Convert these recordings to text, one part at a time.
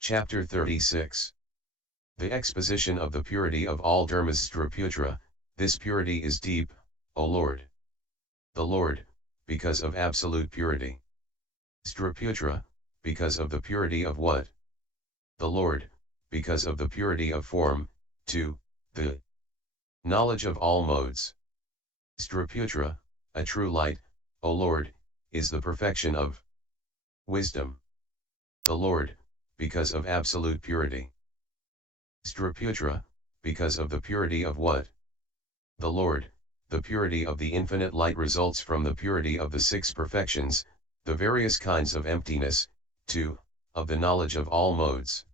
Chapter 36. The exposition of the purity of all dharmas. Straputra, this purity is deep, O Lord. The Lord, because of absolute purity. Straputra, because of the purity of what? The Lord, because of the purity of form. 2. The knowledge of all modes. Straputra, a true light, O Lord, is the perfection of wisdom. The Lord, because of absolute purity. Straputra, because of the purity of what? The Lord, the purity of the infinite light results from the purity of the six perfections, the various kinds of emptiness. 2. Of the knowledge of all modes.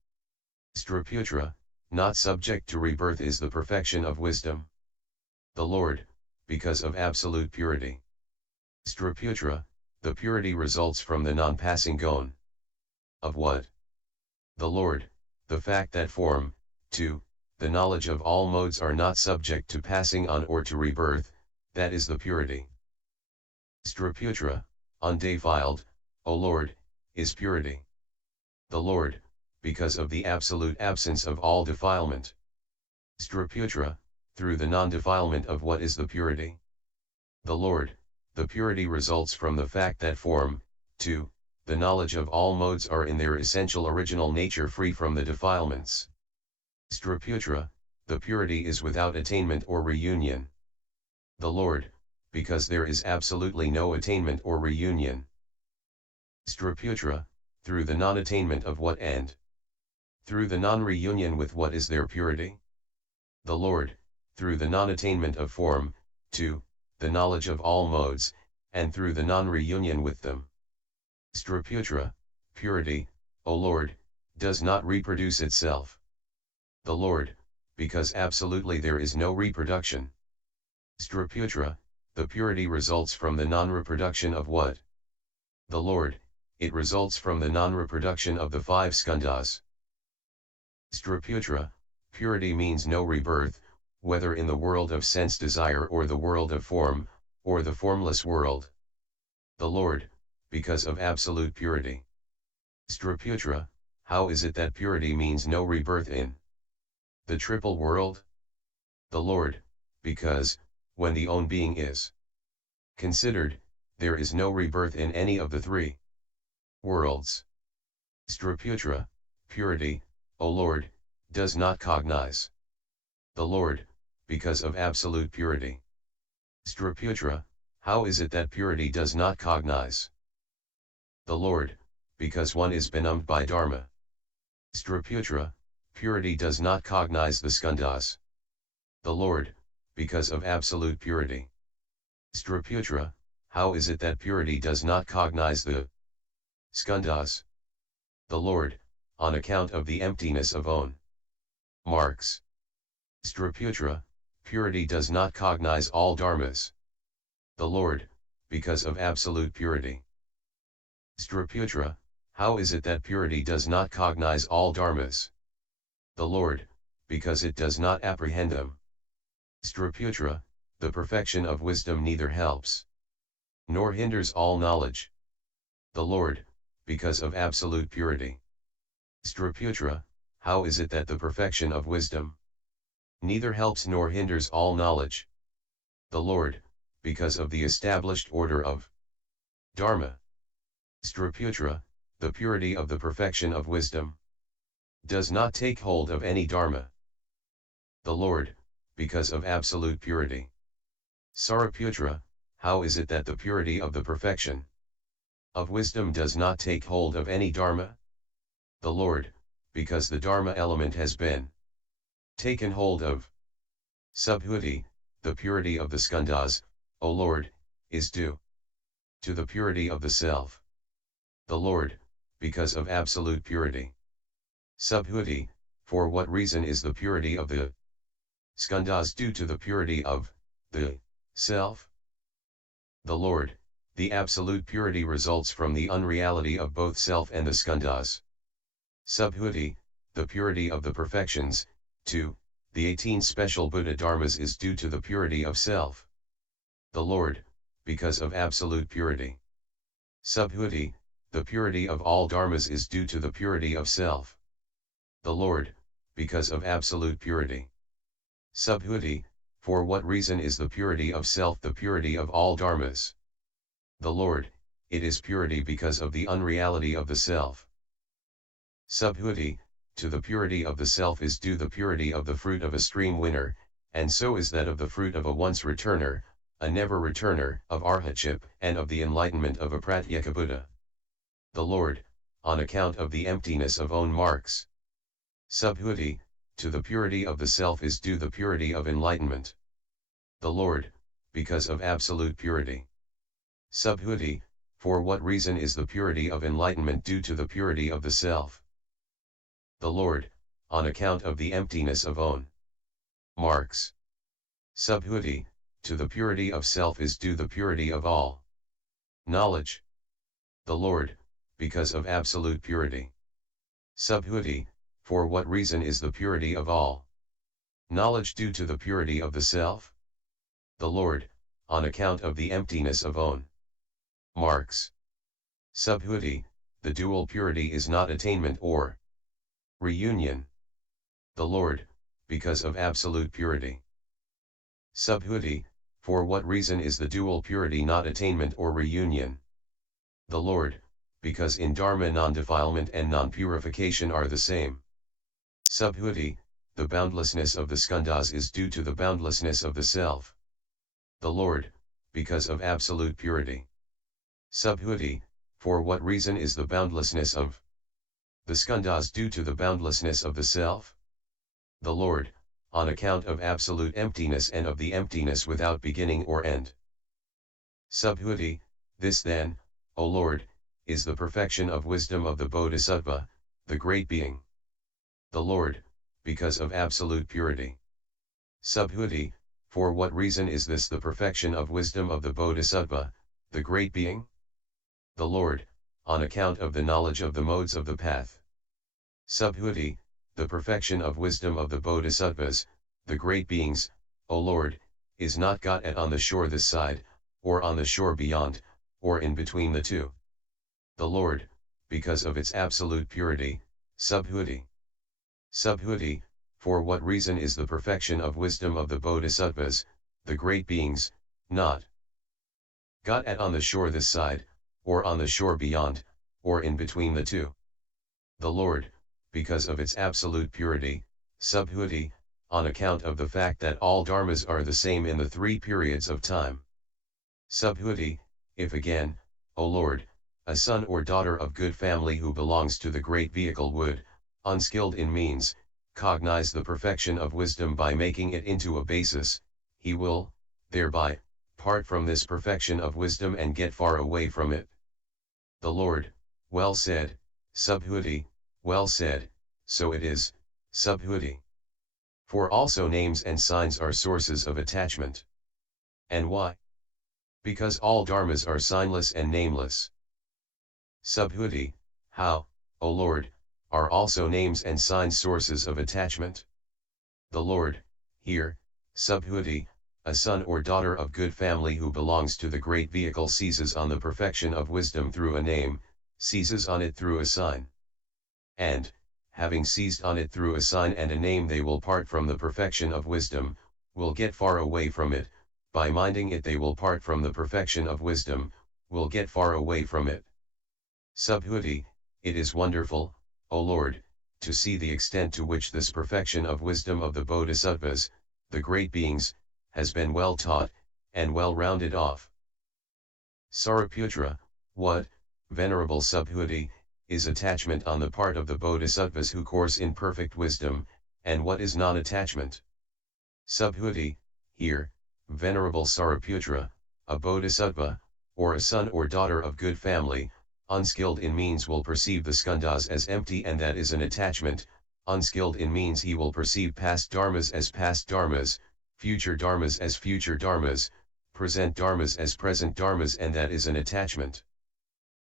Straputra, not subject to rebirth is the perfection of wisdom. The Lord, because of absolute purity. Straputra, the purity results from the non-passing gone. Of what? The Lord, the fact that form. 2. The knowledge of all modes are not subject to passing on or to rebirth, that is the purity. Straputra, undefiled, O Lord, is purity. The Lord, because of the absolute absence of all defilement. Straputra, through the non-defilement of what is the purity. The Lord, the purity results from the fact that form. 2. The knowledge of all modes are in their essential original nature free from the defilements. Straputra, the purity is without attainment or reunion. The Lord, because there is absolutely no attainment or reunion. Straputra, through the non-attainment of what end? Through the non-reunion with what is their purity? The Lord, through the non-attainment of form. 2. The knowledge of all modes, and through the non-reunion with them. Straputra, purity, O Lord, does not reproduce itself. The Lord, because absolutely there is no reproduction. Straputra, the purity results from the non-reproduction of what? The Lord, it results from the non-reproduction of the 5 skandhas. Straputra, purity means no rebirth, whether in the world of sense desire or the world of form, or the formless world. The Lord, because of absolute purity. Straputra, how is it that purity means no rebirth in the triple world? The Lord, because, when the own being is considered, there is no rebirth in any of the 3 worlds. Straputra, purity, O Lord, does not cognize. The Lord, because of absolute purity. Straputra, how is it that purity does not cognize? The Lord, because one is benumbed by Dharma. Straputra, purity does not cognize the skandhas. The Lord, because of absolute purity. Straputra, how is it that purity does not cognize the skandhas? The Lord, on account of the emptiness of own marks. Straputra, purity does not cognize all dharmas. The Lord, because of absolute purity. Straputra, how is it that purity does not cognize all dharmas? The Lord, because it does not apprehend them. Straputra, the perfection of wisdom neither helps nor hinders all knowledge. The Lord, because of absolute purity. Straputra, how is it that the perfection of wisdom neither helps nor hinders all knowledge? The Lord, because of the established order of Dharma. Straputra, the purity of the perfection of wisdom does not take hold of any Dharma. The Lord, because of absolute purity. Saraputra, how is it that the purity of the perfection of wisdom does not take hold of any Dharma? The Lord, because the Dharma element has been taken hold of. Subhuti, the purity of the skandhas, O Lord, is due to the purity of the self. The Lord, because of absolute purity. Subhuti, for what reason is the purity of the skandhas due to the purity of the self? The Lord, the absolute purity results from the unreality of both self and the skandhas. Subhuti, the purity of the perfections. 2. The 18 special Buddha dharmas is due to the purity of self. The Lord, because of absolute purity. Subhuti, the purity of all dharmas is due to the purity of self. The Lord, because of absolute purity. Subhuti, for what reason is the purity of self the purity of all dharmas? The Lord, it is purity because of the unreality of the self. Subhuti, to the purity of the self is due the purity of the fruit of a stream winner, and so is that of the fruit of a once returner, a never returner, of arhatship, and of the enlightenment of a Pratyekabuddha. The Lord, on account of the emptiness of own marks. Subhuti, to the purity of the self is due the purity of enlightenment. The Lord, because of absolute purity. Subhuti, for what reason is the purity of enlightenment due to the purity of the self? The Lord, on account of the emptiness of own marks. Subhuti, to the purity of self is due the purity of all knowledge. The Lord, because of absolute purity. Subhuti, for what reason is the purity of all knowledge due to the purity of the self? The Lord, on account of the emptiness of own marks. Subhuti, the dual purity is not attainment or reunion. The Lord, because of absolute purity. Subhuti, for what reason is the dual purity not attainment or reunion? The Lord, because in Dharma non-defilement and non-purification are the same. Subhuti, the boundlessness of the skandhas is due to the boundlessness of the self. The Lord, because of absolute purity. Subhuti, for what reason is the boundlessness of the skandhas due to the boundlessness of the self? The Lord, on account of absolute emptiness and of the emptiness without beginning or end. Subhuti, this then, O Lord, is the perfection of wisdom of the Bodhisattva, the great being. The Lord, because of absolute purity. Subhuti, for what reason is this the perfection of wisdom of the Bodhisattva, the great being? The Lord, on account of the knowledge of the modes of the path. Subhuti, the perfection of wisdom of the Bodhisattvas, the great beings, O Lord, is not got at on the shore this side, or on the shore beyond, or in between the two. The Lord, because of its absolute purity, Subhuti. Subhuti, for what reason is the perfection of wisdom of the Bodhisattvas, the great beings, not got at on the shore this side, or on the shore beyond, or in between the two? The Lord, because of its absolute purity, Subhuti, on account of the fact that all dharmas are the same in the three periods of time. Subhuti, if again, O Lord, a son or daughter of good family who belongs to the great vehicle would, unskilled in means, cognize the perfection of wisdom by making it into a basis, he will, thereby, part from this perfection of wisdom and get far away from it. The Lord, well said, Subhuti, well said, so it is, Subhuti. For also names and signs are sources of attachment. And why? Because all dharmas are signless and nameless. Subhuti, how, O Lord, are also names and signs sources of attachment? The Lord, here, Subhuti, a son or daughter of good family who belongs to the great vehicle seizes on the perfection of wisdom through a name, seizes on it through a sign. And, having seized on it through a sign and a name they will part from the perfection of wisdom, will get far away from it, by minding it they will part from the perfection of wisdom, will get far away from it. Subhuti, it is wonderful, O Lord, to see the extent to which this perfection of wisdom of the Bodhisattvas, the great beings, has been well taught, and well rounded off. Sariputra, what, Venerable Subhuti, is attachment on the part of the Bodhisattvas who course in perfect wisdom, and what is non-attachment? Subhuti, here, Venerable Sariputra, a Bodhisattva, or a son or daughter of good family, unskilled in means will perceive the skandhas as empty and that is an attachment, unskilled in means he will perceive past dharmas as past dharmas, future dharmas as future dharmas, present dharmas as present dharmas and that is an attachment.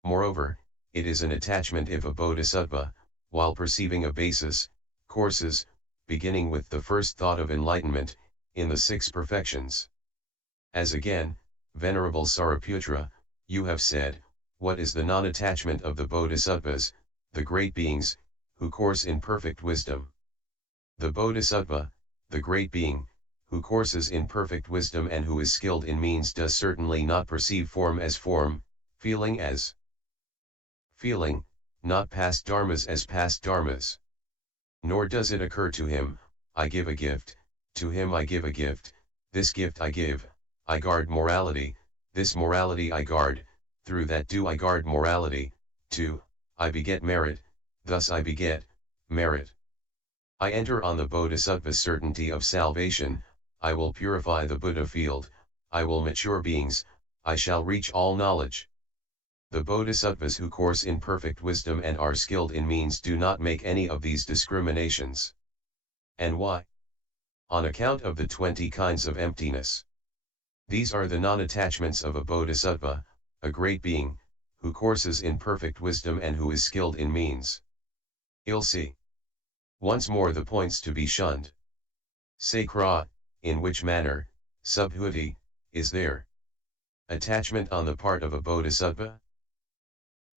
Moreover, it is an attachment if a bodhisattva, while perceiving a basis, courses, beginning with the first thought of enlightenment, in the six perfections. As again, Venerable Sariputra, you have said, what is the non-attachment of the bodhisattvas, the great beings, who course in perfect wisdom. The Bodhisattva, the great being, who courses in perfect wisdom and who is skilled in means does certainly not perceive form as form, feeling as feeling, not past dharmas as past dharmas. Nor does it occur to him, I give a gift, to him I give a gift, this gift I give, I guard morality, this morality I guard, through that do I guard morality, to, I beget merit, thus I beget merit. I enter on the Bodhisattva's certainty of salvation, I will purify the Buddha field, I will mature beings, I shall reach all knowledge. The Bodhisattvas who course in perfect wisdom and are skilled in means do not make any of these discriminations. And why? On account of the 20 kinds of emptiness. These are the non-attachments of a Bodhisattva, a great being, who courses in perfect wisdom and who is skilled in means. You'll see. Once more the points to be shunned. Sakra, in which manner, subhuti, is there attachment on the part of a Bodhisattva?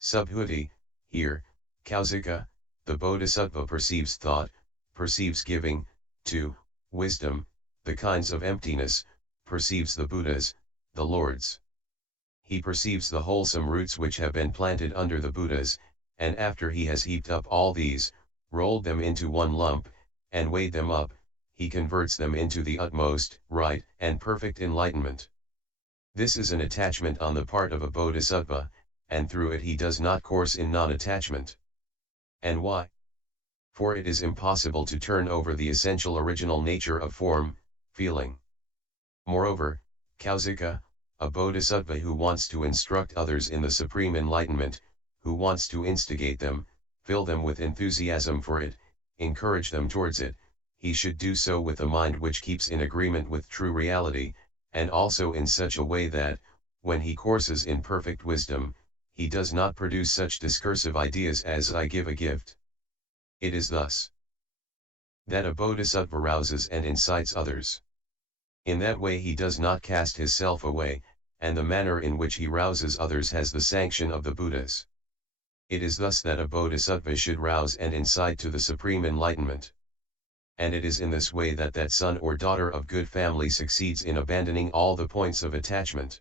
Subhuti, here, Kausika, the Bodhisattva perceives thought, perceives giving, to, wisdom, the kinds of emptiness, perceives the Buddhas, the Lords. He perceives the wholesome roots which have been planted under the Buddhas, and after he has heaped up all these, rolled them into one lump, and weighed them up, he converts them into the utmost, right, and perfect enlightenment. This is an attachment on the part of a Bodhisattva, and through it he does not course in non-attachment. And why? For it is impossible to turn over the essential original nature of form, feeling. Moreover, Kausika, a Bodhisattva who wants to instruct others in the supreme enlightenment, who wants to instigate them, fill them with enthusiasm for it, encourage them towards it, he should do so with a mind which keeps in agreement with true reality, and also in such a way that, when he courses in perfect wisdom, he does not produce such discursive ideas as I give a gift. It is thus that a Bodhisattva rouses and incites others. In that way he does not cast his self away, and the manner in which he rouses others has the sanction of the Buddhas. It is thus that a Bodhisattva should rouse and incite to the supreme enlightenment. And it is in this way that that son or daughter of good family succeeds in abandoning all the points of attachment.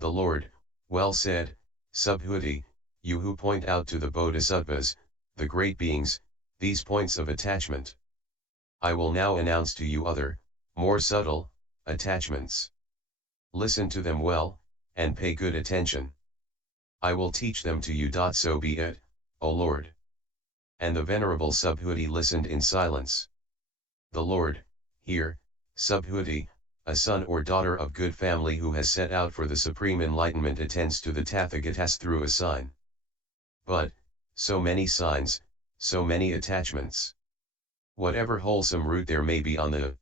The Lord, well said, Subhuti, you who point out to the Bodhisattvas, the great beings, these points of attachment. I will now announce to you other, more subtle, attachments. Listen to them well, and pay good attention. I will teach them to you. So be it, O Lord. And the venerable Subhuti listened in silence. The Lord, here, Subhuti, a son or daughter of good family who has set out for the supreme enlightenment attends to the Tathagatas through a sign. But, so many signs, so many attachments. Whatever wholesome root there may be on the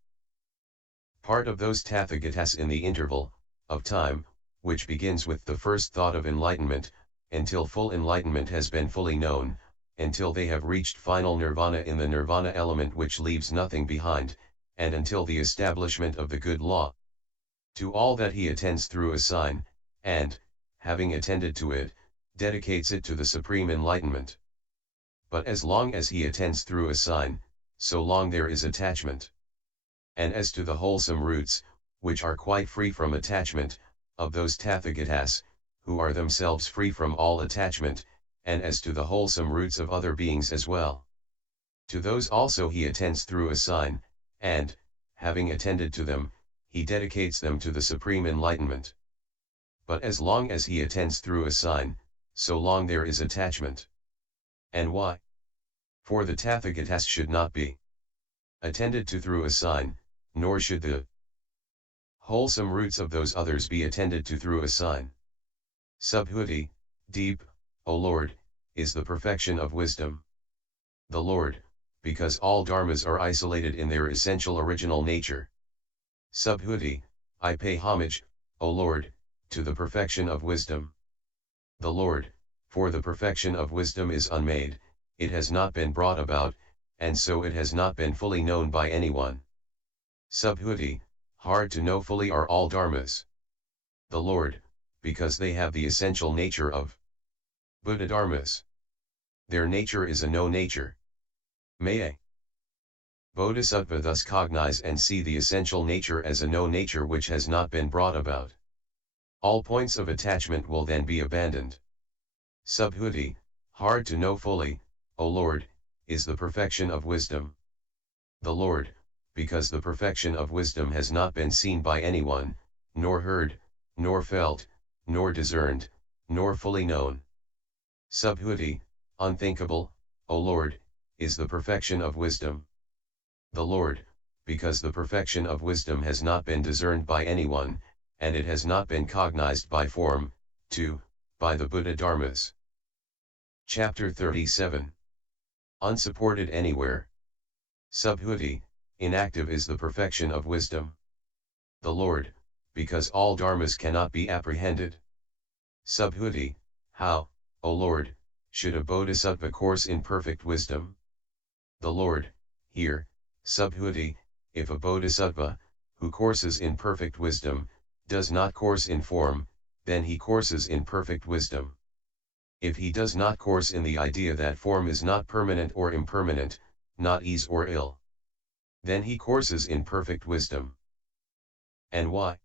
part of those Tathagatas in the interval of time, which begins with the first thought of enlightenment, until full enlightenment has been fully known, until they have reached final nirvana in the nirvana element which leaves nothing behind, and until the establishment of the good law. To all that he attends through a sign, and, having attended to it, dedicates it to the supreme enlightenment. But as long as he attends through a sign, so long there is attachment. And as to the wholesome roots, which are quite free from attachment, of those Tathagatas, who are themselves free from all attachment, and as to the wholesome roots of other beings as well. To those also he attends through a sign, and, having attended to them, he dedicates them to the supreme enlightenment. But as long as he attends through a sign, so long there is attachment. And why? For the Tathagatas should not be attended to through a sign, nor should the wholesome roots of those others be attended to through a sign. Subhuti, deep, O Lord, is the perfection of wisdom. The Lord, because all dharmas are isolated in their essential original nature. Subhuti, I pay homage, O Lord, to the perfection of wisdom. The Lord, for the perfection of wisdom is unmade, it has not been brought about, and so it has not been fully known by anyone. Subhuti, hard to know fully are all dharmas. The Lord, because they have the essential nature of Buddha dharmas. Their nature is a no nature. Mahē Bodhisattva thus cognize and see the essential nature as a no nature which has not been brought about. All points of attachment will then be abandoned. Subhuti, hard to know fully, O Lord, is the perfection of wisdom. The Lord, because the perfection of wisdom has not been seen by anyone, nor heard, nor felt, nor discerned, nor fully known. Subhuti, unthinkable, O Lord, is the perfection of wisdom. The Lord, because the perfection of wisdom has not been discerned by anyone, and it has not been cognized by form, 2, by the Buddha Dharmas. Chapter 37. Unsupported anywhere. Subhuti, inactive is the perfection of wisdom. The Lord, because all dharmas cannot be apprehended. Subhuti, how, O Lord, should a bodhisattva course in perfect wisdom? The Lord, here, Subhuti, if a bodhisattva, who courses in perfect wisdom, does not course in form, then he courses in perfect wisdom. If he does not course in the idea that form is not permanent or impermanent, not ease or ill, then he courses in perfect wisdom. And why?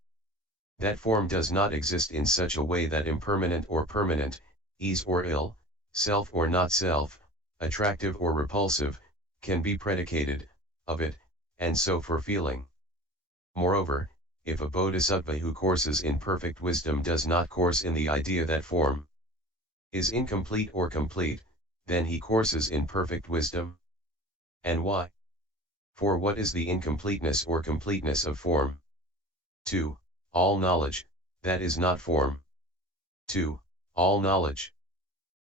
That form does not exist in such a way that impermanent or permanent, ease or ill, self or not self, attractive or repulsive, can be predicated, of it, and so for feeling. Moreover, if a bodhisattva who courses in perfect wisdom does not course in the idea that form is incomplete or complete, then he courses in perfect wisdom. And why? For what is the incompleteness or completeness of form? 2. All knowledge, that is not form. 2. All knowledge.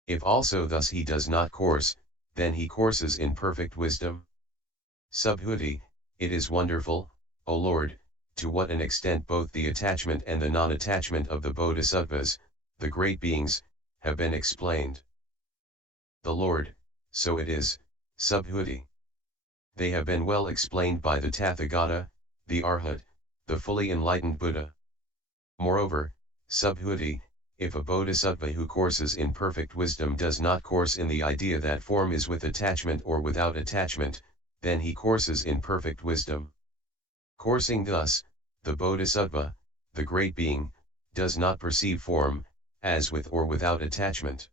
If also thus he does not course, then he courses in perfect wisdom. Subhuti, it is wonderful, O Lord, to what an extent both the attachment and the non-attachment of the bodhisattvas, the great beings, have been explained. The Lord, so it is, Subhuti. They have been well explained by the Tathagata, the Arhat, the fully enlightened Buddha. Moreover, Subhuti, if a bodhisattva who courses in perfect wisdom does not course in the idea that form is with attachment or without attachment, then he courses in perfect wisdom. Coursing thus, the bodhisattva, the great being, does not perceive form, as with or without attachment.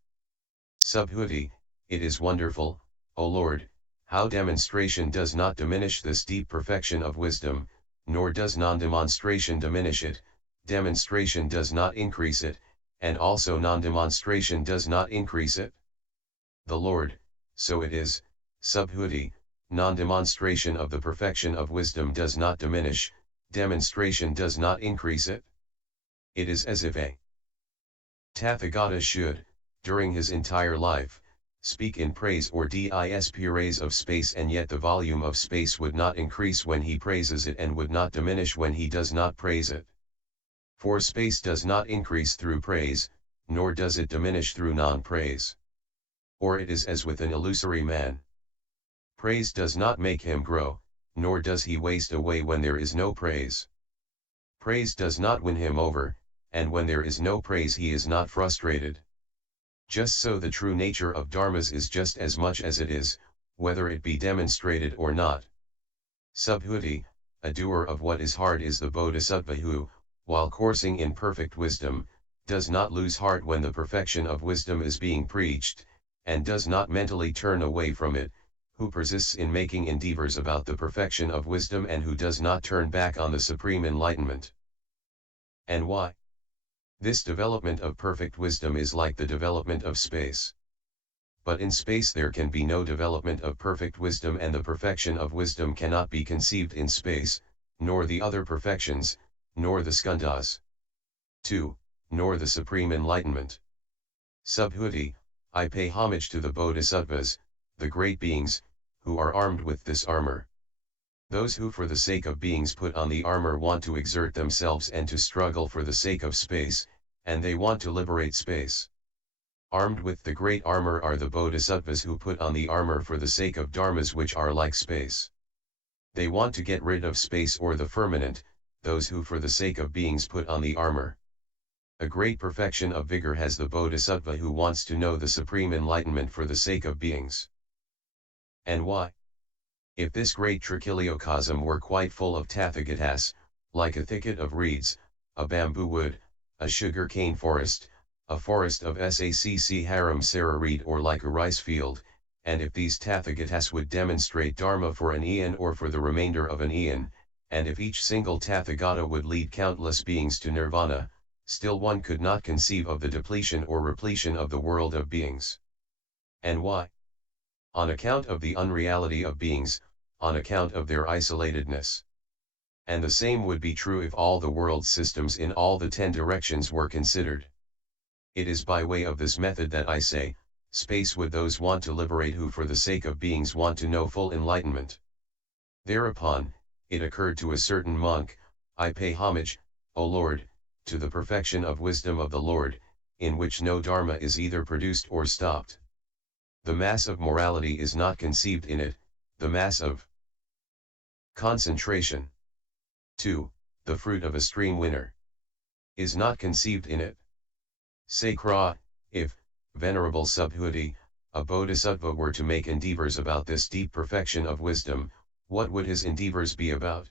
Subhuti, it is wonderful, O Lord, how demonstration does not diminish this deep perfection of wisdom, nor does non-demonstration diminish it, demonstration does not increase it, and also non-demonstration does not increase it. The Lord, so it is, Subhuti, non-demonstration of the perfection of wisdom does not diminish, demonstration does not increase it. It is as if a Tathagata should, during his entire life, speak in praise or dispraise of space, and yet the volume of space would not increase when he praises it and would not diminish when he does not praise it. For space does not increase through praise, nor does it diminish through non-praise. Or it is as with an illusory man. Praise does not make him grow, nor does he waste away when there is no praise. Praise does not win him over, and when there is no praise he is not frustrated. Just so the true nature of dharmas is just as much as it is, whether it be demonstrated or not. Subhuti, a doer of what is hard is the bodhisattva who, while coursing in perfect wisdom, does not lose heart when the perfection of wisdom is being preached, and does not mentally turn away from it, who persists in making endeavors about the perfection of wisdom and who does not turn back on the supreme enlightenment. And why? This development of perfect wisdom is like the development of space. But in space there can be no development of perfect wisdom, and the perfection of wisdom cannot be conceived in space, nor the other perfections, nor the skandhas. 2. Nor the supreme enlightenment. Subhuti, I pay homage to the bodhisattvas, the great beings, who are armed with this armor. Those who for the sake of beings put on the armor want to exert themselves and to struggle for the sake of space, and they want to liberate space. Armed with the great armor are the bodhisattvas who put on the armor for the sake of dharmas which are like space. They want to get rid of space or the firmament, those who for the sake of beings put on the armor. A great perfection of vigor has the bodhisattva who wants to know the supreme enlightenment for the sake of beings. And why? If this great trichiliocosm were quite full of tathagatas, like a thicket of reeds, a bamboo wood, a sugar cane forest, a forest of Sacc harum sara reed, or like a rice field, and if these tathagatas would demonstrate dharma for an eon or for the remainder of an eon, and if each single tathagata would lead countless beings to nirvana, still one could not conceive of the depletion or repletion of the world of beings. And why? On account of the unreality of beings, on account of their isolatedness. And the same would be true if all the world systems in all the 10 directions were considered. It is by way of this method that I say, space would those want to liberate who for the sake of beings want to know full enlightenment. Thereupon, it occurred to a certain monk, I pay homage, O Lord, to the perfection of wisdom of the Lord, in which no dharma is either produced or stopped. The mass of morality is not conceived in it, the mass of concentration. 2. The fruit of a stream winner is not conceived in it. Sacra, if, Venerable Subhuti, a bodhisattva were to make endeavors about this deep perfection of wisdom, what would his endeavors be about?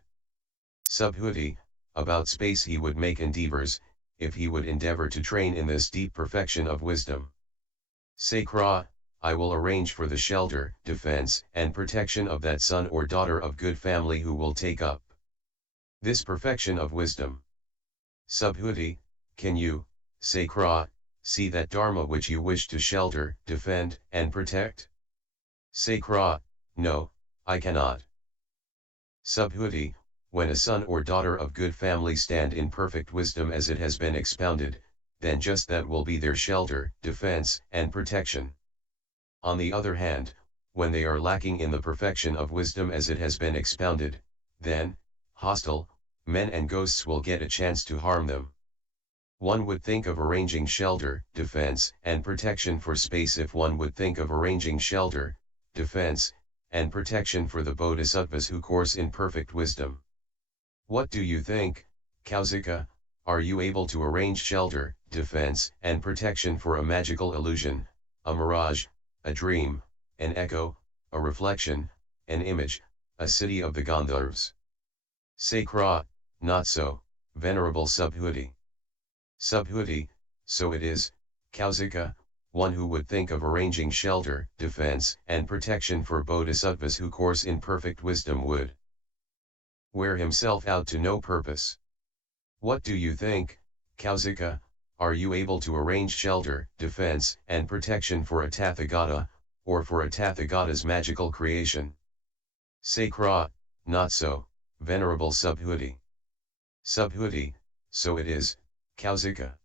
Subhuti, about space he would make endeavors, if he would endeavor to train in this deep perfection of wisdom. Sacra, I will arrange for the shelter, defense, and protection of that son or daughter of good family who will take up this perfection of wisdom. Subhuti, can you, Sacra, see that dharma which you wish to shelter, defend, and protect? Sacra, no, I cannot. Subhuti, when a son or daughter of good family stand in perfect wisdom as it has been expounded, then just that will be their shelter, defense, and protection. On the other hand, when they are lacking in the perfection of wisdom as it has been expounded, then, hostile men and ghosts will get a chance to harm them. One would think of arranging shelter, defense, and protection for space if one would think of arranging shelter, defense, and protection for the bodhisattvas who course in perfect wisdom. What do you think, Kausika, are you able to arrange shelter, defense, and protection for a magical illusion, a mirage, a dream, an echo, a reflection, an image, a city of the Gandharvas? Sacra, not so, Venerable Subhuti. Subhuti, so it is, Kausika, one who would think of arranging shelter, defense, and protection for bodhisattvas who course in perfect wisdom would wear himself out to no purpose. What do you think, Kausika, are you able to arrange shelter, defense, and protection for a Tathagata, or for a Tathagata's magical creation? Sacra, not so, Venerable Subhuti. Subhuti, so it is, Kausika.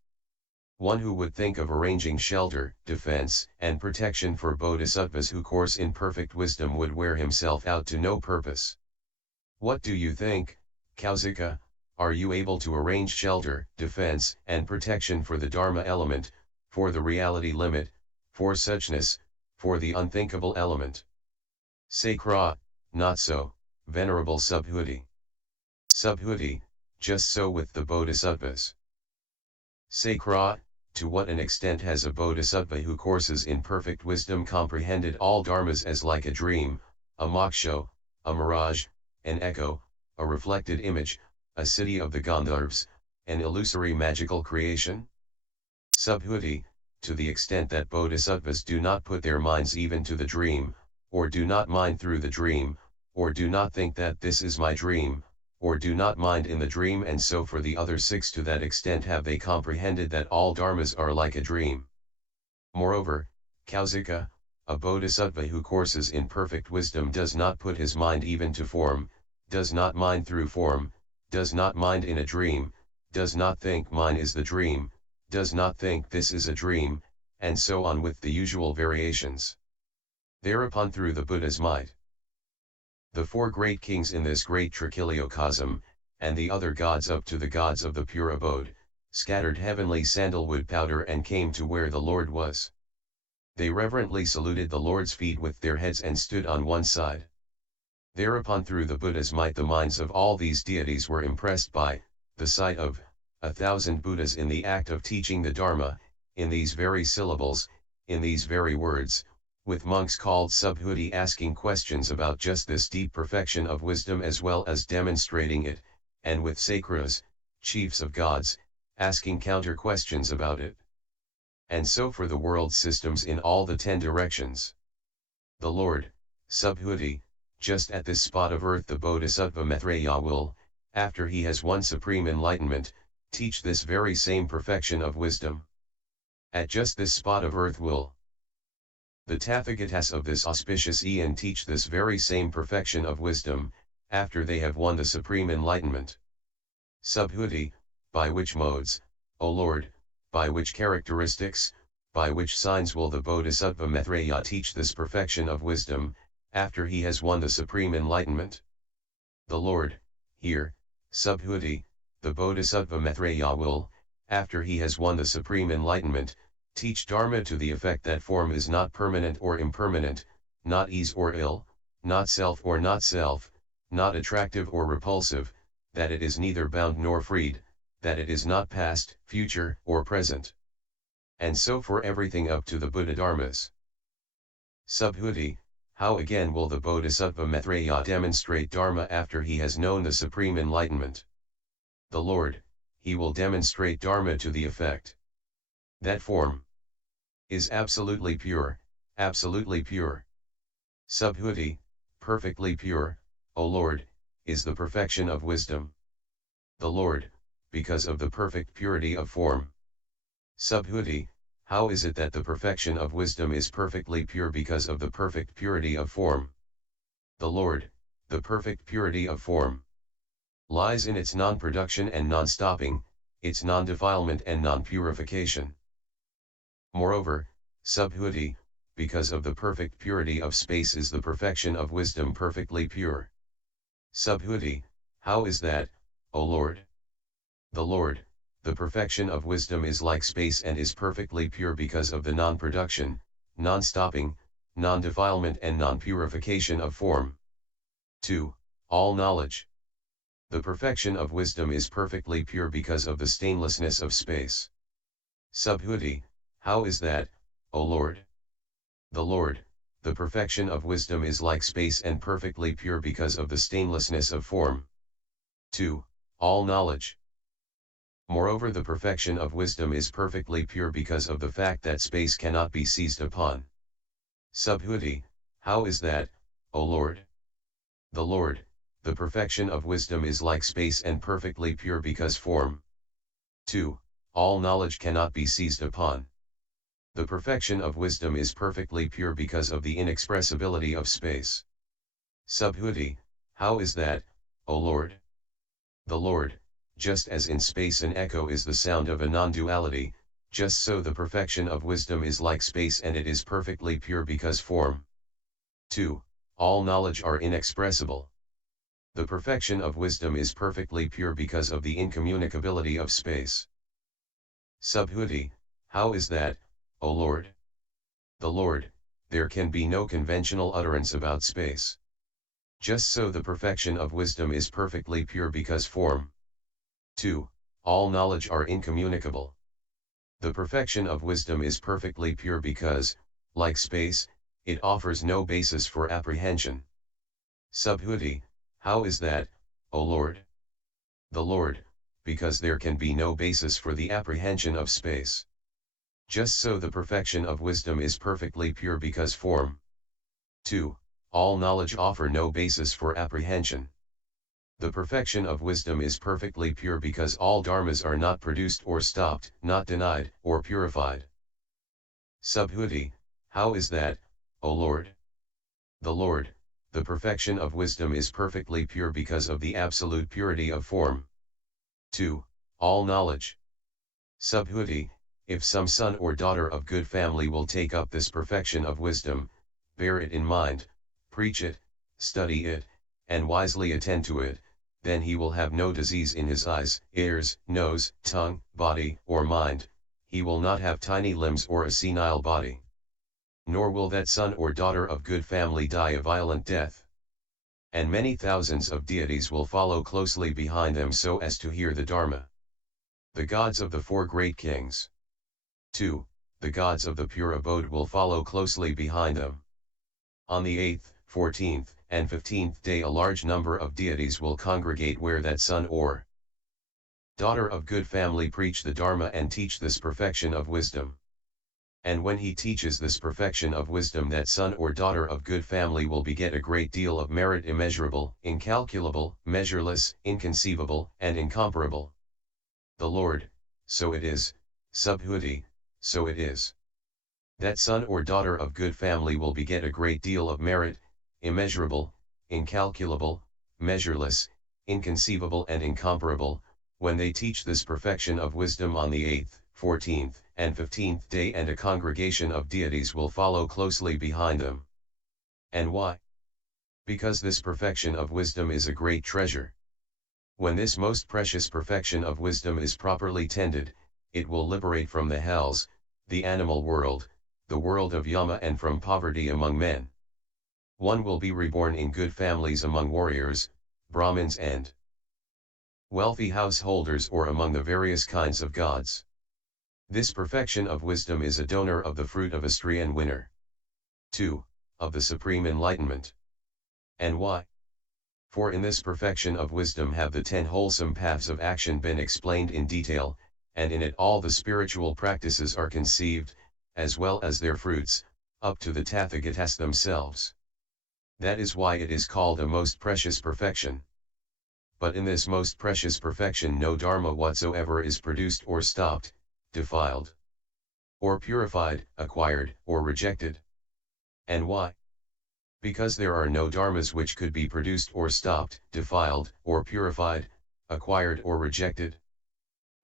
One who would think of arranging shelter, defense, and protection for bodhisattvas who course in perfect wisdom would wear himself out to no purpose. What do you think, Kausika, are you able to arrange shelter, defense, and protection for the Dharma element, for the reality limit, for suchness, for the unthinkable element? Sacra, not so, Venerable Subhuti. Subhuti, just so with the bodhisattvas. Sacra, to what an extent has a bodhisattva who courses in perfect wisdom comprehended all dharmas as like a dream, a moksha, a mirage, an echo, a reflected image, a city of the Gandharvas, an illusory magical creation? Subhuti, to the extent that bodhisattvas do not put their minds even to the dream, or do not mind through the dream, or do not think that this is my dream, or do not mind in the dream, and so for the other 6 to that extent have they comprehended that all dharmas are like a dream. Moreover, Kausika, a bodhisattva who courses in perfect wisdom does not put his mind even to form, does not mind through form, does not mind in a dream, does not think mine is the dream, does not think this is a dream, and so on with the usual variations. Thereupon through the Buddha's might, the 4 great kings in this great trichiliocosm, and the other gods up to the gods of the pure abode, scattered heavenly sandalwood powder and came to where the Lord was. They reverently saluted the Lord's feet with their heads and stood on one side. Thereupon through the Buddha's might the minds of all these deities were impressed by the sight of 1,000 Buddhas in the act of teaching the Dharma, in these very syllables, in these very words, with monks called subhuti asking questions about just this deep perfection of wisdom as well as demonstrating it, and with sakras, chiefs of gods, asking counter questions about it. And so for the world systems in all the 10 directions. The Lord, subhuti, just at this spot of earth the Bodhisattva Maitreya will, after he has won supreme enlightenment, teach this very same perfection of wisdom. At just this spot of earth will the Tathagatas of this auspicious eon teach this very same perfection of wisdom, after they have won the supreme enlightenment. Subhuti, by which modes, O Lord, by which characteristics, by which signs will the Bodhisattva Maitreya teach this perfection of wisdom, after he has won the supreme enlightenment? The Lord, here, subhuti, the Bodhisattva Maitreya will, after he has won the supreme enlightenment, teach Dharma to the effect that form is not permanent or impermanent, not ease or ill, not self or not self, not attractive or repulsive, that it is neither bound nor freed, that it is not past, future, or present. And so for everything up to the Buddha Dharmas. Subhuti, how again will the Bodhisattva Maitreya demonstrate Dharma after he has known the supreme enlightenment? The Lord, he will demonstrate Dharma to the effect that form is absolutely pure, absolutely pure. Subhuti, perfectly pure, O Lord, is the perfection of wisdom. The Lord, because of the perfect purity of form. Subhuti, how is it that the perfection of wisdom is perfectly pure because of the perfect purity of form? The Lord, the perfect purity of form lies in its non-production and non-stopping, its non-defilement and non-purification. Moreover, subhuti, because of the perfect purity of space is the perfection of wisdom perfectly pure. Subhuti, how is that, O Lord? The Lord, the perfection of wisdom is like space and is perfectly pure because of the non-production, non-stopping, non-defilement and non-purification of form. 2. All knowledge. The perfection of wisdom is perfectly pure because of the stainlessness of space. Subhuti, how is that, O Lord? The Lord, the perfection of wisdom is like space and perfectly pure because of the stainlessness of form. 2. All knowledge. Moreover, the perfection of wisdom is perfectly pure because of the fact that space cannot be seized upon. Subhuti, how is that, O Lord? The Lord, the perfection of wisdom is like space and perfectly pure because form. 2. All knowledge cannot be seized upon. The perfection of wisdom is perfectly pure because of the inexpressibility of space. Subhuti, how is that, O Lord? The Lord, just as in space an echo is the sound of a non-duality, just so the perfection of wisdom is like space and it is perfectly pure because form. 2. All knowledge are inexpressible. The perfection of wisdom is perfectly pure because of the incommunicability of space. Subhuti, how is that, O Lord? The Lord, there can be no conventional utterance about space. Just so the perfection of wisdom is perfectly pure because form. 2. All knowledge are incommunicable. The perfection of wisdom is perfectly pure because, like space, it offers no basis for apprehension. Subhuti, how is that, O Lord? The Lord, because there can be no basis for the apprehension of space. Just so the perfection of wisdom is perfectly pure because form. 2. All knowledge offer no basis for apprehension. The perfection of wisdom is perfectly pure because all dharmas are not produced or stopped, not denied, or purified. Subhuti, how is that, O Lord? The Lord, the perfection of wisdom is perfectly pure because of the absolute purity of form. 2. All knowledge. Subhuti, if some son or daughter of good family will take up this perfection of wisdom, bear it in mind, preach it, study it, and wisely attend to it, then he will have no disease in his eyes, ears, nose, tongue, body, or mind, he will not have tiny limbs or a senile body. Nor will that son or daughter of good family die a violent death. And many thousands of deities will follow closely behind them so as to hear the Dharma. The gods of the four great kings. 2. the gods of the pure abode will follow closely behind them. On the 8th, 14th, and 15th day a large number of deities will congregate where that son or daughter of good family preach the Dharma and teach this perfection of wisdom. And when he teaches this perfection of wisdom, that son or daughter of good family will beget a great deal of merit, immeasurable, incalculable, measureless, inconceivable, and incomparable. The Lord, so it is, Subhuti, so it is. That son or daughter of good family will beget a great deal of merit, immeasurable, incalculable, measureless, inconceivable and incomparable, when they teach this perfection of wisdom on the 8th, 14th, and 15th day, and a congregation of deities will follow closely behind them. And why? Because this perfection of wisdom is a great treasure. When this most precious perfection of wisdom is properly tended, it will liberate from the hells, the animal world, the world of Yama, and from poverty among men. One will be reborn in good families among warriors, Brahmins and wealthy householders, or among the various kinds of gods. This perfection of wisdom is a donor of the fruit of Astri and winner 2. Of the supreme enlightenment. And why? For in this perfection of wisdom have the 10 wholesome paths of action been explained in detail, and in it all the spiritual practices are conceived, as well as their fruits, up to the Tathagatas themselves. That is why it is called a most precious perfection. But in this most precious perfection no dharma whatsoever is produced or stopped, defiled, or purified, acquired, or rejected. And why? Because there are no dharmas which could be produced or stopped, defiled, or purified, acquired or rejected.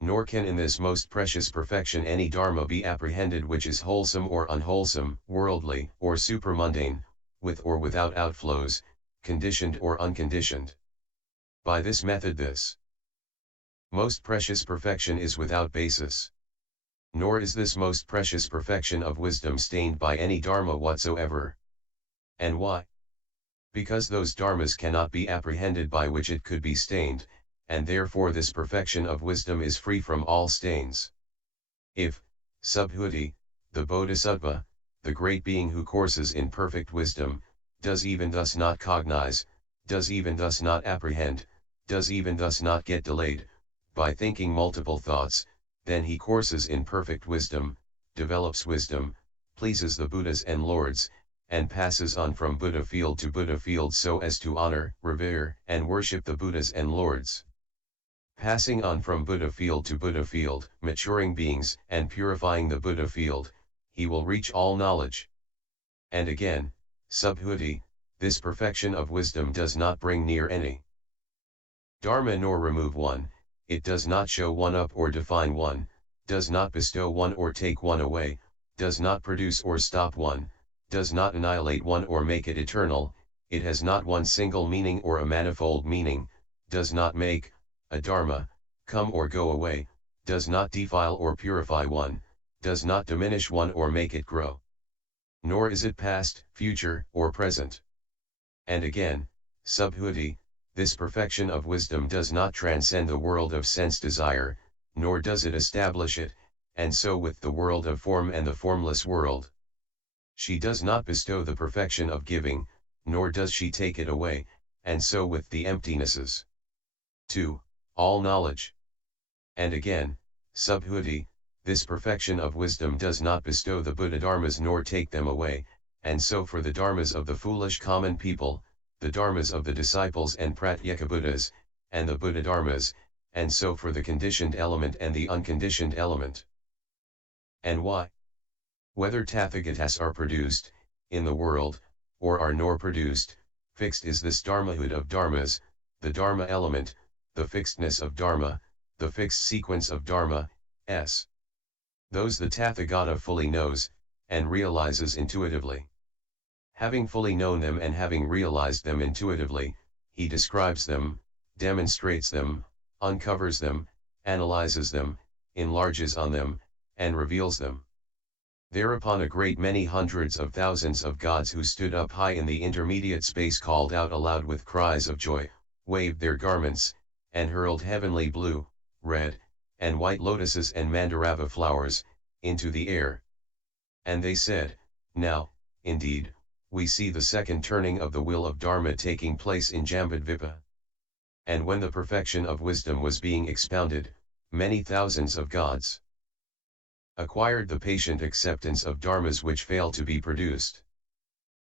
Nor can in this most precious perfection any dharma be apprehended which is wholesome or unwholesome, worldly, or supramundane, with or without outflows, conditioned or unconditioned. By this method this most precious perfection is without basis. Nor is this most precious perfection of wisdom stained by any dharma whatsoever. And why? Because those dharmas cannot be apprehended by which it could be stained, and therefore this perfection of wisdom is free from all stains. If, Subhuti, the Bodhisattva, the great being who courses in perfect wisdom, does even thus not cognize, does even thus not apprehend, does even thus not get delayed, by thinking multiple thoughts, then he courses in perfect wisdom, develops wisdom, pleases the Buddhas and Lords, and passes on from Buddha field to Buddha field so as to honor, revere, and worship the Buddhas and Lords. Passing on from Buddha field to Buddha field, maturing beings, and purifying the Buddha field, he will reach all knowledge. And again, Subhuti, this perfection of wisdom does not bring near any dharma nor remove one, it does not show one up or define one, does not bestow one or take one away, does not produce or stop one, does not annihilate one or make it eternal, it has not one single meaning or a manifold meaning, does not make a dharma come or go away, does not defile or purify one, does not diminish one or make it grow. Nor is it past, future, or present. And again, Subhuti, this perfection of wisdom does not transcend the world of sense desire, nor does it establish it, and so with the world of form and the formless world. She does not bestow the perfection of giving, nor does she take it away, and so with the emptinesses. 2. All knowledge. And again, Subhuti, this perfection of wisdom does not bestow the Buddha dharmas nor take them away, and so for the dharmas of the foolish common people, the dharmas of the disciples and pratyeka Buddhas, and the Buddha dharmas, and so for the conditioned element and the unconditioned element. And why? Whether Tathagatas are produced, in the world, or are nor produced, fixed is this dharmahood of dharmas, the dharma element, the fixedness of dharma, the fixed sequence of dharma, s. Those the Tathagata fully knows, and realizes intuitively. Having fully known them and having realized them intuitively, he describes them, demonstrates them, uncovers them, analyzes them, enlarges on them, and reveals them. Thereupon a great many hundreds of thousands of gods who stood up high in the intermediate space called out aloud with cries of joy, waved their garments, and hurled heavenly blue, red, and white lotuses and mandarava flowers, into the air, And they said, now, indeed, we see the second turning of the wheel of Dharma taking place in Jambudvipa. And when the perfection of wisdom was being expounded, many thousands of gods acquired the patient acceptance of dharmas which fail to be produced.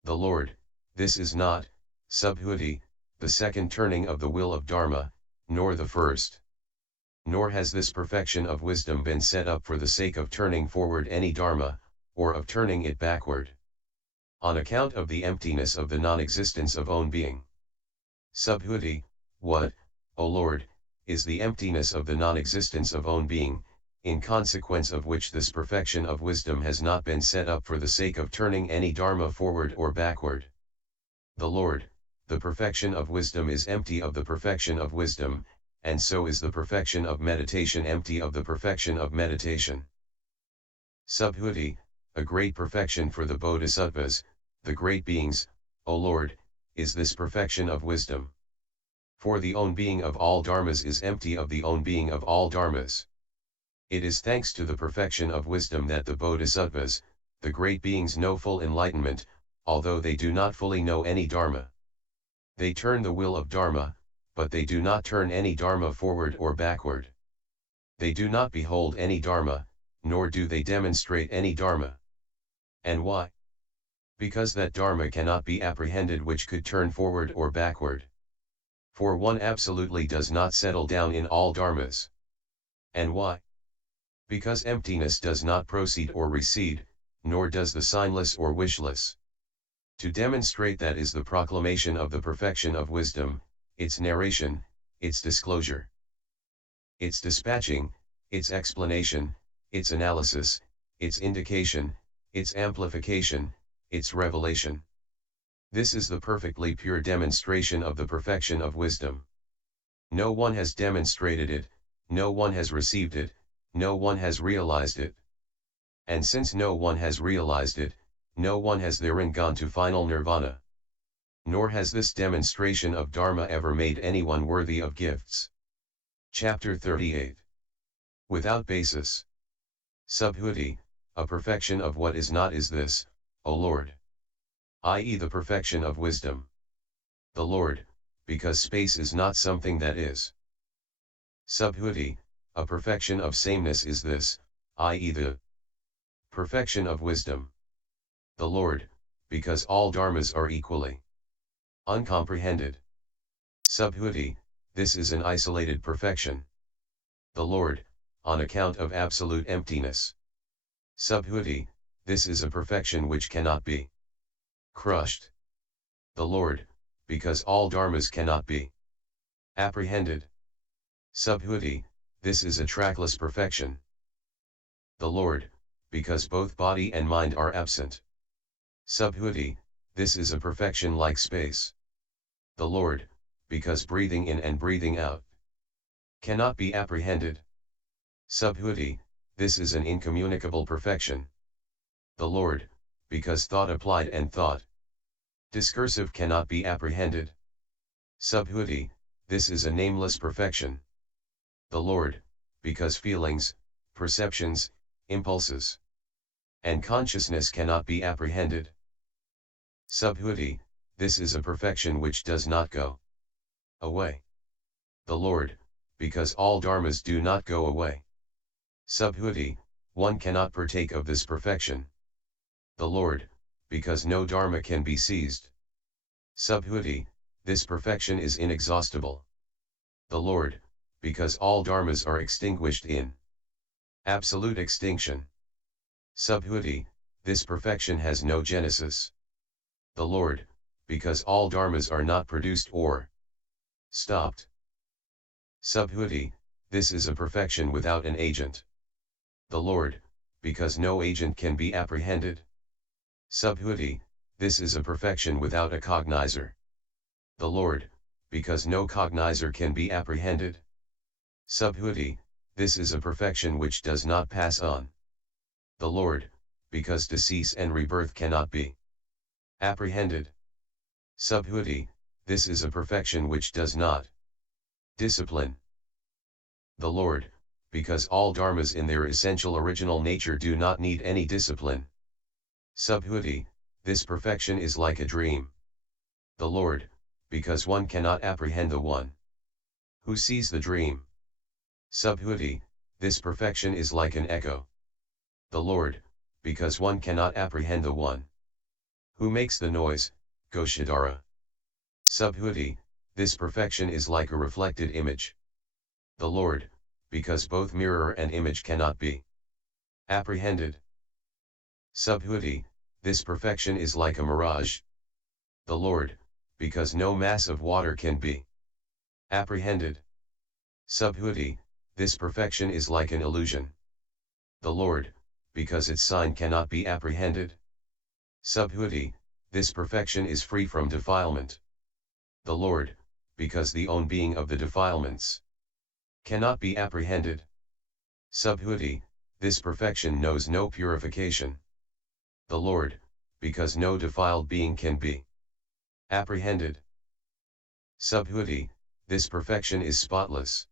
The Lord, this is not, subhuti, the second turning of the wheel of Dharma, nor the first. Nor has this perfection of wisdom been set up for the sake of turning forward any dharma, or of turning it backward. On account of the emptiness of the non-existence of own being. Subhuti, what, O Lord, is the emptiness of the non-existence of own being, in consequence of which this perfection of wisdom has not been set up for the sake of turning any dharma forward or backward. The Lord, the perfection of wisdom is empty of the perfection of wisdom, and so is the perfection of meditation empty of the perfection of meditation. Subhuti, a great perfection for the bodhisattvas, the great beings, O Lord, is this perfection of wisdom. For the own being of all dharmas is empty of the own being of all dharmas. It is thanks to the perfection of wisdom that the bodhisattvas, the great beings, know full enlightenment, although they do not fully know any dharma. They turn the wheel of dharma, but they do not turn any dharma forward or backward. They do not behold any dharma, nor do they demonstrate any dharma. And why? Because that dharma cannot be apprehended which could turn forward or backward. For one absolutely does not settle down in all dharmas. And why? Because emptiness does not proceed or recede, nor does the signless or wishless. To demonstrate that is the proclamation of the perfection of wisdom, its narration, its disclosure, its dispatching, its explanation, its analysis, its indication, its amplification, its revelation. This is the perfectly pure demonstration of the perfection of wisdom. No one has demonstrated it, no one has received it, no one has realized it. And since no one has realized it, no one has therein gone to final nirvana. Nor has this demonstration of Dharma ever made anyone worthy of gifts. Chapter 38. Without basis. Subhuti, a perfection of what is not is this, O Lord. I.e. the perfection of wisdom. The Lord, because space is not something that is. Subhuti, a perfection of sameness is this, i.e. the perfection of wisdom. The Lord, because all dharmas are equally uncomprehended. Subhuti, this is an isolated perfection. The Lord, on account of absolute emptiness. Subhuti, this is a perfection which cannot be crushed. The Lord, because all dharmas cannot be apprehended. Subhuti, this is a trackless perfection. The Lord, because both body and mind are absent. Subhuti, this is a perfection like space. The Lord, because breathing in and breathing out cannot be apprehended. Subhuti, this is an incommunicable perfection. The Lord, because thought applied and thought discursive cannot be apprehended. Subhuti, this is a nameless perfection. The Lord, because feelings, perceptions, impulses, and consciousness cannot be apprehended. Subhuti, this is a perfection which does not go away. The Lord, because all dharmas do not go away. Subhuti, one cannot partake of this perfection. The Lord, because no dharma can be seized. Subhuti, this perfection is inexhaustible. The Lord, because all dharmas are extinguished in absolute extinction. Subhuti, this perfection has no genesis. The Lord, because all dharmas are not produced or stopped. Subhuti, this is a perfection without an agent. The Lord, because no agent can be apprehended. Subhuti, this is a perfection without a cognizer. The Lord, because no cognizer can be apprehended. Subhuti, this is a perfection which does not pass on. The Lord, because decease and rebirth cannot be apprehended. Subhuti, this is a perfection which does not discipline. The Lord, because all dharmas in their essential original nature do not need any discipline. Subhuti, this perfection is like a dream. The Lord, because one cannot apprehend the one who sees the dream. Subhuti, this perfection is like an echo. The Lord, because one cannot apprehend the one who makes the noise, Goshadara. Subhuti, this perfection is like a reflected image. The Lord, because both mirror and image cannot be apprehended. Subhuti, this perfection is like a mirage. The Lord, because no mass of water can be apprehended. Subhuti, this perfection is like an illusion. The Lord, because its sign cannot be apprehended. Subhuti, this perfection is free from defilement. The Lord, because the own being of the defilements cannot be apprehended. Subhuti, this perfection knows no purification. The Lord, because no defiled being can be apprehended. Subhuti, this perfection is spotless.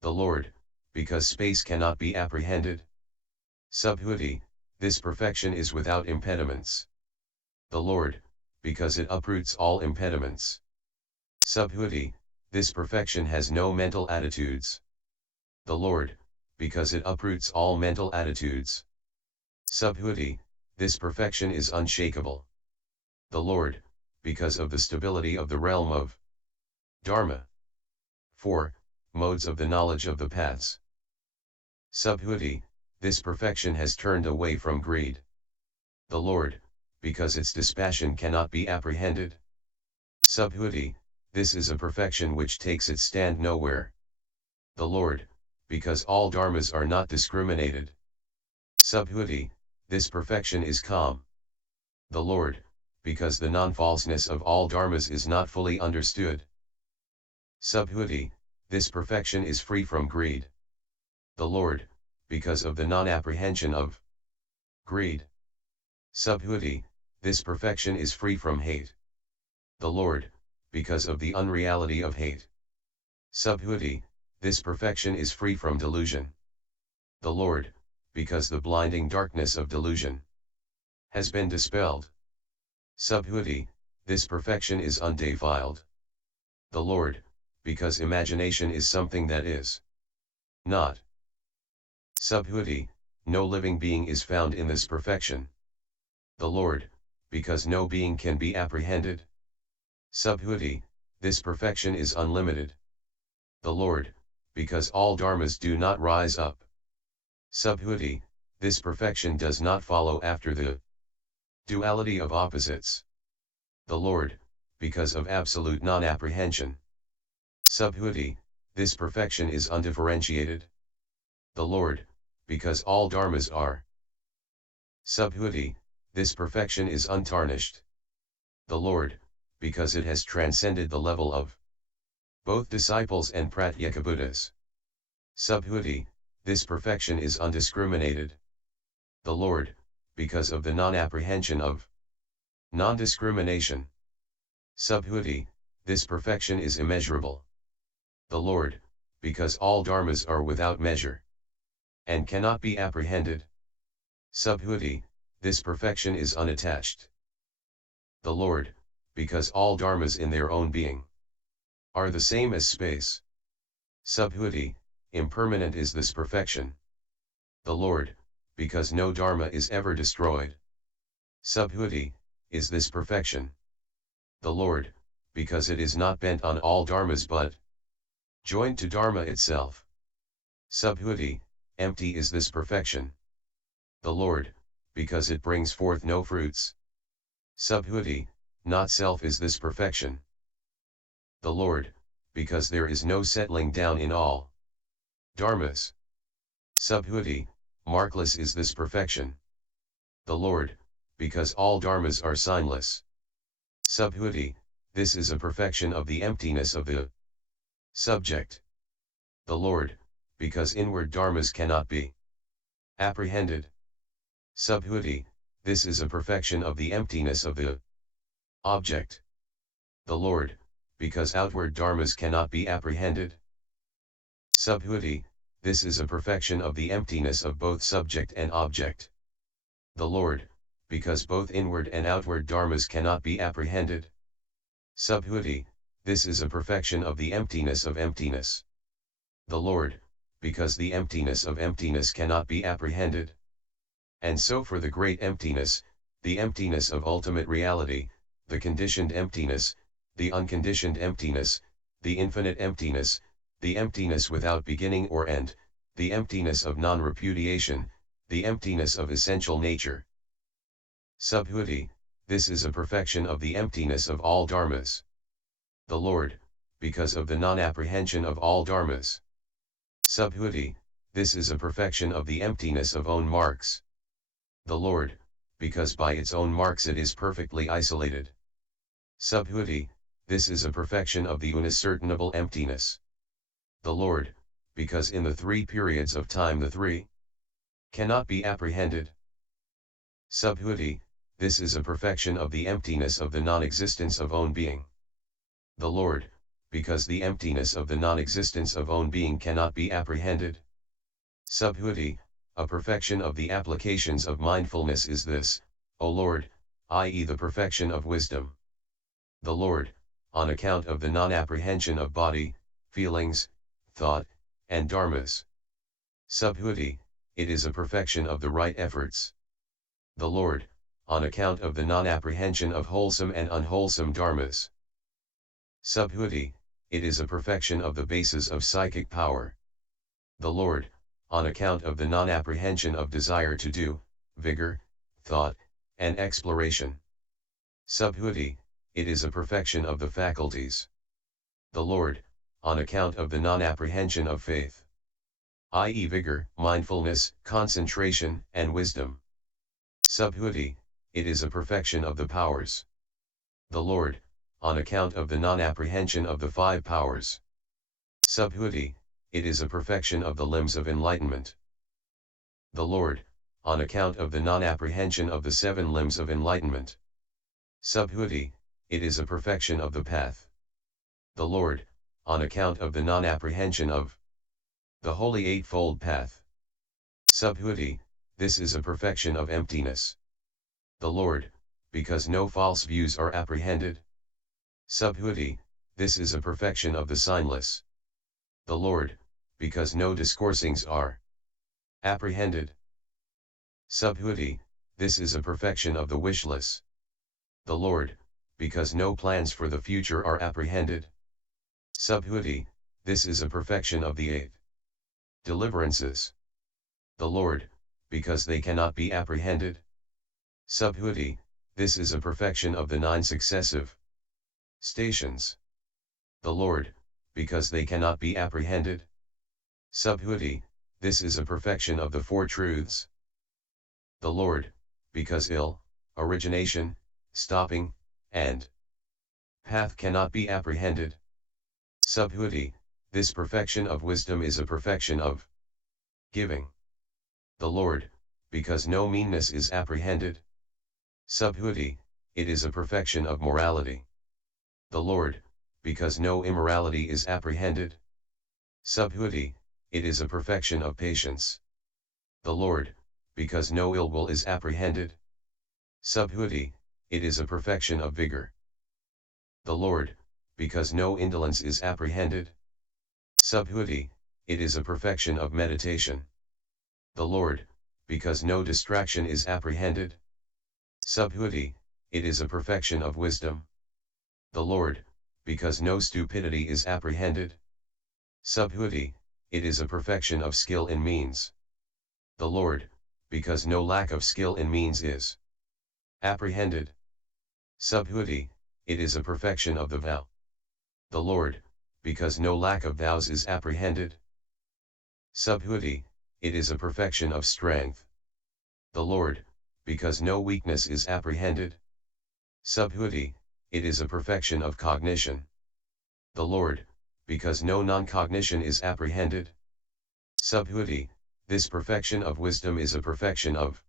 The Lord, because space cannot be apprehended. Subhuti, this perfection is without impediments. The Lord, because it uproots all impediments. Subhuti, this perfection has no mental attitudes. The Lord, because it uproots all mental attitudes. Subhuti, this perfection is unshakable. The Lord, because of the stability of the realm of Dharma. 4. Modes of the knowledge of the paths. Subhuti, this perfection has turned away from greed. The Lord, because its dispassion cannot be apprehended. Subhuti, this is a perfection which takes its stand nowhere. The Lord, because all dharmas are not discriminated. Subhuti, this perfection is calm. The Lord, because the non-falseness of all dharmas is not fully understood. Subhuti, this perfection is free from greed. The Lord, because of the non-apprehension of greed. Subhuti, this perfection is free from hate. The Lord, because of the unreality of hate. Subhuti, this perfection is free from delusion. The Lord, because the blinding darkness of delusion has been dispelled. Subhuti, this perfection is undefiled. The Lord, because imagination is something that is not. Subhuti, no living being is found in this perfection. The Lord, because no being can be apprehended. Subhuti, this perfection is unlimited. The Lord, because all dharmas do not rise up. Subhuti, this perfection does not follow after the duality of opposites. The Lord, because of absolute non-apprehension. Subhuti, this perfection is undifferentiated. The Lord, because all dharmas are. Subhuti, this perfection is untarnished. The Lord, because it has transcended the level of both disciples and Pratyekabuddhas. Subhuti, this perfection is undiscriminated. The Lord, because of the non-apprehension of non-discrimination. Subhuti, this perfection is immeasurable. The Lord, because all dharmas are without measure and cannot be apprehended. Subhuti, this perfection is unattached. The Lord, because all dharmas in their own being are the same as space. Subhuti, impermanent is this perfection. The Lord, because no dharma is ever destroyed. Subhuti, is this perfection. The Lord, because it is not bent on all dharmas but joined to dharma itself. Subhuti, empty is this perfection. The Lord, because it brings forth no fruits. Subhuti, not self is this perfection. The Lord, because there is no settling down in all dharmas. Subhuti, markless is this perfection. The Lord, because all dharmas are signless. Subhuti, this is a perfection of the emptiness of the subject. The Lord, because inward dharmas cannot be apprehended. Subhuti, this is a perfection of the emptiness of the object. The Lord, because outward dharmas cannot be apprehended. Subhuti, this is a perfection of the emptiness of both subject and object. The Lord, because both inward and outward dharmas cannot be apprehended. Subhuti, this is a perfection of the emptiness of emptiness. The Lord, because the emptiness of emptiness cannot be apprehended. And so for the great emptiness, the emptiness of ultimate reality, the conditioned emptiness, the unconditioned emptiness, the infinite emptiness, the emptiness without beginning or end, the emptiness of non-repudiation, the emptiness of essential nature. Subhuti, this is a perfection of the emptiness of all dharmas. The Lord, because of the non-apprehension of all dharmas. Subhuti, this is a perfection of the emptiness of own marks. The Lord, because by its own marks it is perfectly isolated. Subhuti, this is a perfection of the unascertainable emptiness. The Lord, because in the three periods of time the three cannot be apprehended. Subhuti, this is a perfection of the emptiness of the non-existence of own being. The Lord, because the emptiness of the non-existence of own being cannot be apprehended. Subhuti, a perfection of the applications of mindfulness is this, O Lord, i.e. the perfection of wisdom. The Lord, on account of the non-apprehension of body, feelings, thought, and dharmas. Subhuti, it is a perfection of the right efforts. The Lord, on account of the non-apprehension of wholesome and unwholesome dharmas. Subhuti, it is a perfection of the basis of psychic power. The Lord, on account of the non-apprehension of desire to do, vigor, thought, and exploration. Subhuti, it is a perfection of the faculties. The Lord, on account of the non-apprehension of faith, i.e. vigor, mindfulness, concentration, and wisdom. Subhuti, it is a perfection of the powers. The Lord, on account of the non-apprehension of the five powers. Subhuti, it is a perfection of the limbs of enlightenment. The Lord, on account of the non-apprehension of the seven limbs of enlightenment. Subhuti, it is a perfection of the path. The Lord, on account of the non-apprehension of the Holy Eightfold Path. Subhuti, this is a perfection of emptiness. The Lord, because no false views are apprehended. Subhuti, this is a perfection of the signless. The Lord, because no discoursings are apprehended. Subhuti, this is a perfection of the wishless. The Lord, because no plans for the future are apprehended. Subhuti, this is a perfection of the eight deliverances. The Lord, because they cannot be apprehended. Subhuti, this is a perfection of the nine successive stations. The Lord, because they cannot be apprehended. Subhuti, this is a perfection of the four truths. The Lord, because ill, origination, stopping, and path cannot be apprehended. Subhuti, this perfection of wisdom is a perfection of giving. The Lord, because no meanness is apprehended. Subhuti, it is a perfection of morality. The Lord, because no immorality is apprehended. Subhuti, it is a perfection of patience. The Lord, because no ill will is apprehended. Subhuti, it is a perfection of vigor. The Lord, because no indolence is apprehended. Subhuti, it is a perfection of meditation. The Lord, because no distraction is apprehended. Subhuti, it is a perfection of wisdom. The Lord, because no stupidity is apprehended. Subhuti, it is a perfection of skill in means. The Lord, because no lack of skill in means is apprehended. Subhuti, it is a perfection of the vow. The Lord, because no lack of vows is apprehended. Subhuti, it is a perfection of strength. The Lord, because no weakness is apprehended. Subhuti, it is a perfection of cognition. The Lord, because no non-cognition is apprehended. Subhuti, this perfection of wisdom is a perfection of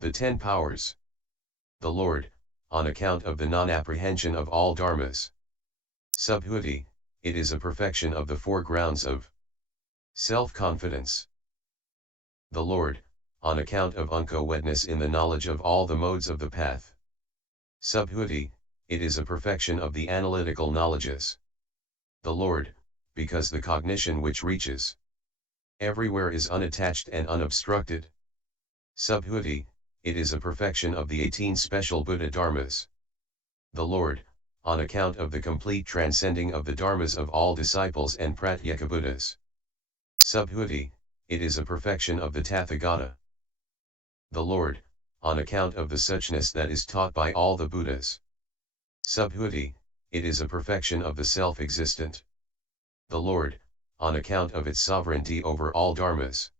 the 10 powers. The Lord, on account of the non-apprehension of all dharmas. Subhuti, it is a perfection of the 4 grounds of self-confidence. The Lord, on account of unco-wetness in the knowledge of all the modes of the path. Subhuti, it is a perfection of the analytical knowledges. The Lord, because the cognition which reaches everywhere is unattached and unobstructed. Subhuti, it is a perfection of the 18 special Buddha Dharmas. The Lord, on account of the complete transcending of the Dharmas of all disciples and Pratyeka Buddhas. Subhuti, it is a perfection of the Tathagata. The Lord, on account of the suchness that is taught by all the Buddhas. Subhuti, it is a perfection of the self-existent. The Lord, on account of its sovereignty over all dharmas.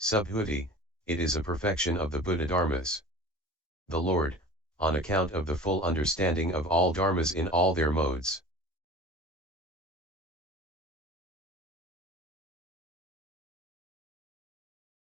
Subhuti, it is a perfection of the Buddha Dharmas. The Lord, on account of the full understanding of all dharmas in all their modes.